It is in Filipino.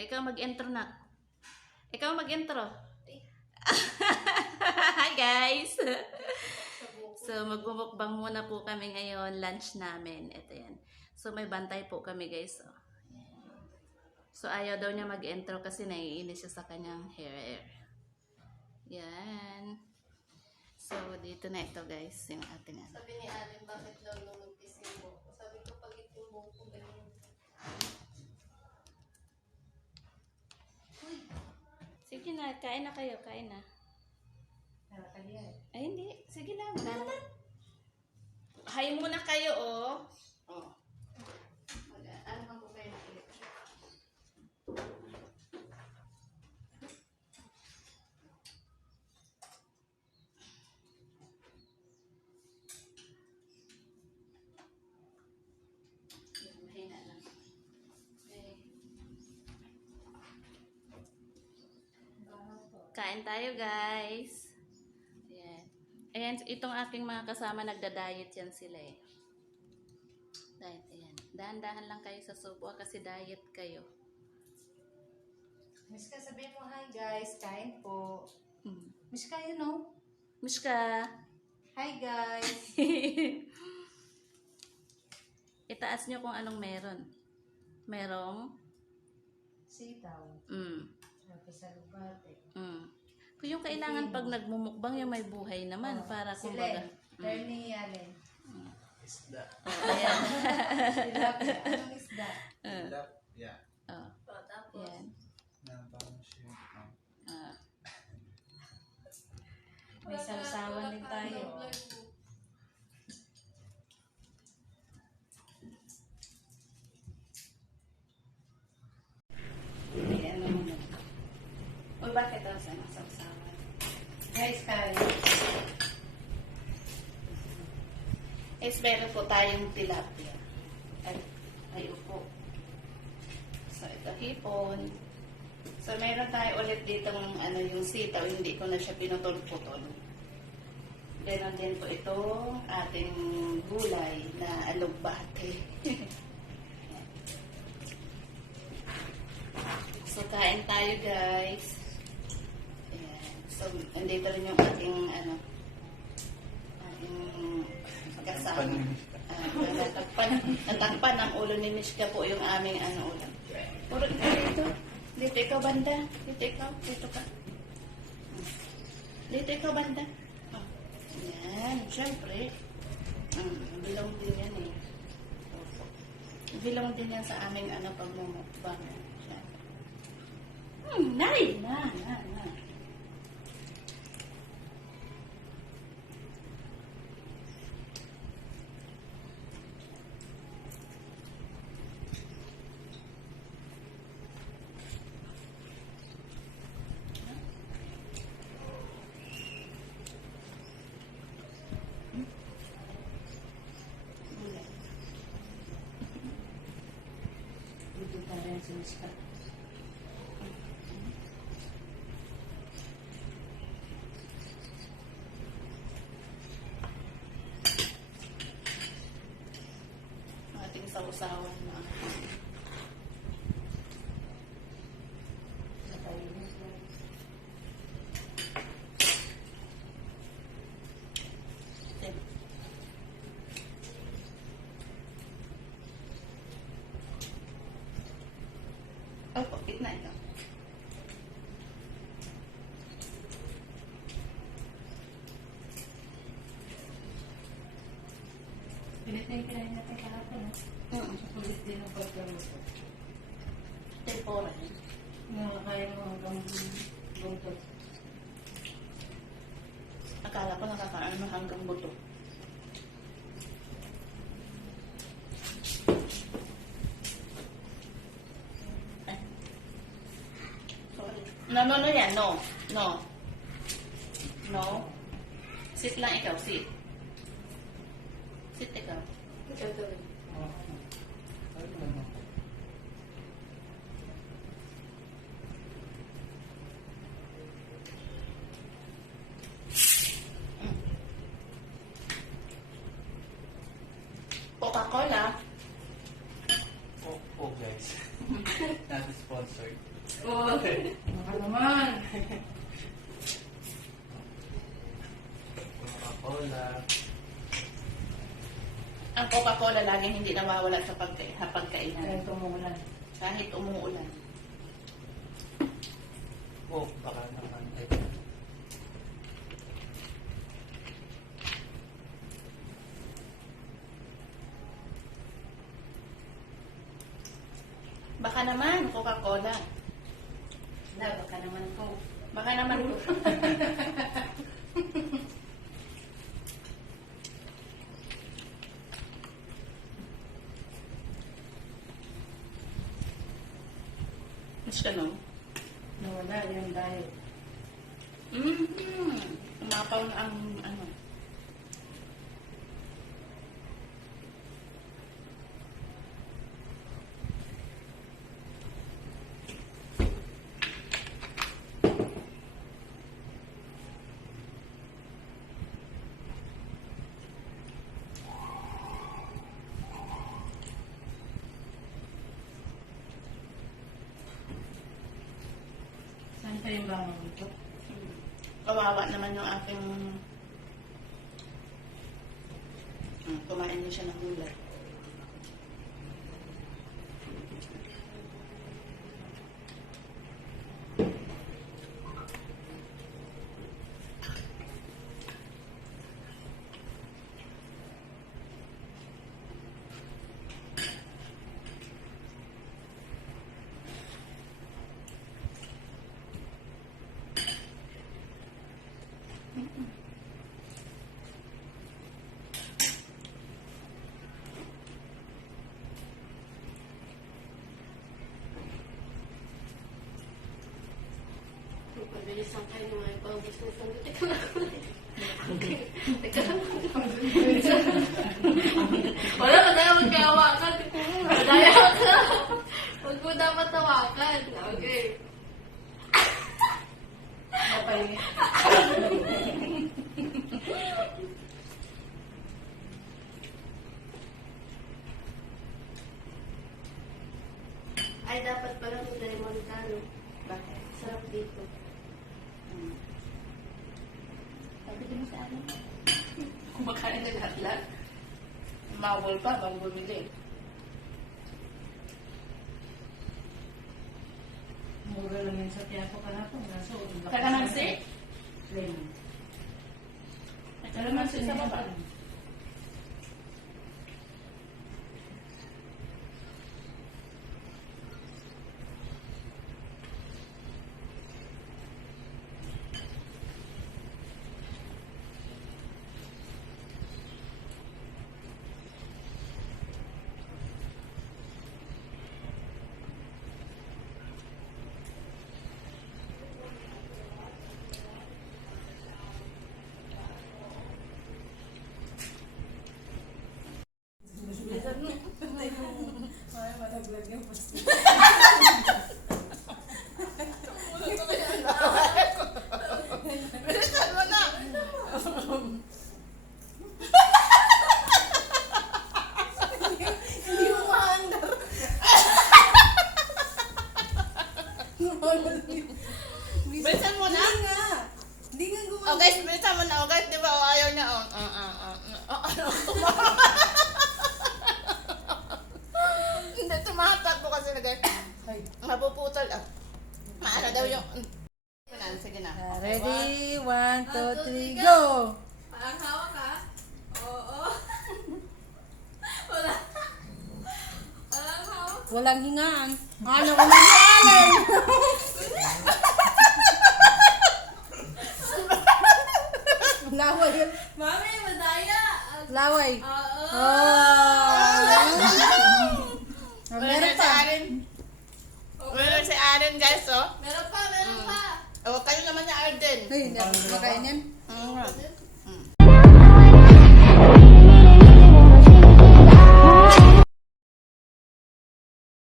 Ikaw mag-intro na. Ikaw mag-intro. Hi guys! So magbubukbang muna po kami ngayon. Lunch namin. Ito yan. So may bantay po kami guys. So ayaw daw niya mag-intro kasi naiinis siya sa kanyang hair. Yan. So dito na ito guys. Yung ating ano. Sabi ni Alin, bakit daw nung nagpisin mo? Sabi ko, pag itimbong ko ganyan. Sige na, kain na kayo. Kain na. Ay hindi. Sige lang. Hi muna kayo oh. Oh. Ano bang ko kayo nakilit? Mahina lang. Okay. Kain tayo guys. Ayan. Ayan, itong aking mga kasama nagda-diet yan sila eh. Diet, ayan. Dahan-dahan lang kayo sa subo kasi diet kayo. Miss ka, sabihin mo, hi guys, kain po. Hmm. Miss ka, you know? Mushka! Hi guys. Itaas nyo kung anong meron. Merong? Sitaw. Sabi sa lubate. Kung yung kailangan pag nagmumukbang yung may buhay naman para kumbaga. Turn ni Alin. Isda. Ayan. Tilapia. Anong isda? Tilapia. Oh, Tapos, ayan. Parang shrimp. may sausawan din tayo. Ayan naman. O bakit daw sa nasawsawan? Guys, kain. Is meron po tayong tilapia. Ay upo. So ito hipon. So meron tayo ulit dito ng ano yung sitaw, hindi ko na siya pinutol-putol. Meron din po itong ating gulay na alugbate. So kain tayo guys. Ayan. So andito rin yung ating ano ating kasama. Natakpan ng ulo ni Mishka po yung aming ano ulam. Puro dito. Dito ikaw banda. Dito ikaw. Dito ka. Dito ikaw banda. Oh. Yan. Siyempre. Bilong din yan eh. Opo. Bilong din yan sa aming ano pagmumukbang. Nay! Na. Dito pa rin si Mishka. Ating sausawan na. Opo, gitna ito. Pilit na yung kinain natin kahapon. Pilit din ang pagkaluto. Tempura. Nakakain mo hanggang buntot. Akala ko nakakaano na hanggang buto. Ay. Sorry. No yan. No. Sit lang ikaw, sit. Sit ikaw. Ito rin. Coca-Cola. Oh guys. Natis po Sponsored. Oo. Baka naman. Coca-Cola. Ang Coca-Cola laging hindi nawawala sa pagkainan. Kaya tumulan. Kahit umuulan. Oh, baka naman. Baka naman, Coca-Cola. Na, baka naman po. Baka naman. Mas ka, no? Nawala yung diet. Umapaw na ang ano. Saan pa yung bangon dito? Kawawa naman yung aking kumain niya siya ng gulay. Pabilis ang kayo ng mga paubos na sa Teka lang. Teka lang. Wala, madaya magkahawakan. Madaya ka. Huwag mo dapat tawakan. Okay. Mapahingit. Ay, dapat pala may lemon ka, no? Bakit? Sarap dito. Sabi din mo sa ano? Kumakain na lahat-lahat. Mawal pa bago bumili. Mura lang yun sa Tiago kahapon. Nasa Kalamansi? Lemon. Kalamansi sa baba. Bilisan mo na! Hindi mo maandar. Bilisan mo na! Hindi nga gumagana. Oh guys, bilisan mo na. Oh guys, di ba? Oh, ayaw niya. Hindi, tumatakbo kasi na guys. Mapuputol. Maano daw yung... Sige na. Ready? 1, 2, 3, go! Parang hawak ka? Oo. Wala. Parang hawak. Walang hingaan. Ano ko nangyari? Laway. Mami, madaya. Laway. Oo. Meron pa. Meron si Aaron guys, oh. Meron pa, meron pa. Oh, kayo naman ni Arden. Ay, hindi ako makain yan. Mm.